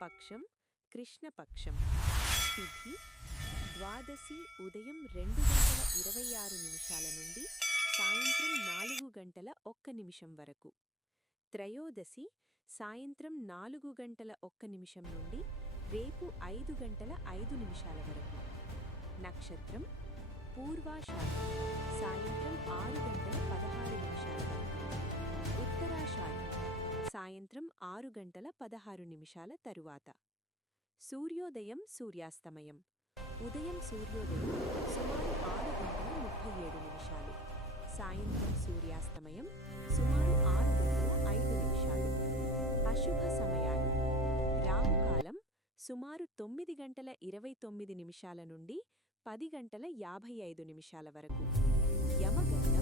పక్షం కృష్ణపక్షం. తిథి ద్వాదశి ఉదయం 2:26 నుండి సాయంత్రం 4:01 వరకు. త్రయోదశి సాయంత్రం 4:01 నుండి రేపు 5:05 వరకు. నక్షత్రం పూర్వాషాఢ సాయంత్రం 6:16 వరకు. ఉత్తరాషాఢ సాయంత్రం 6:16 తరువాత. సూర్యోదయం సూర్యాస్తమయం ఉదయం సూర్యోదయం సుమారు 6:37, సాయంత్రం సూర్యాస్తమయం సుమారు 6:05. అశుభ సమయాలు రాహుకాలం సుమారు 9:29 నుండి 10:55 వరకు. యమగంట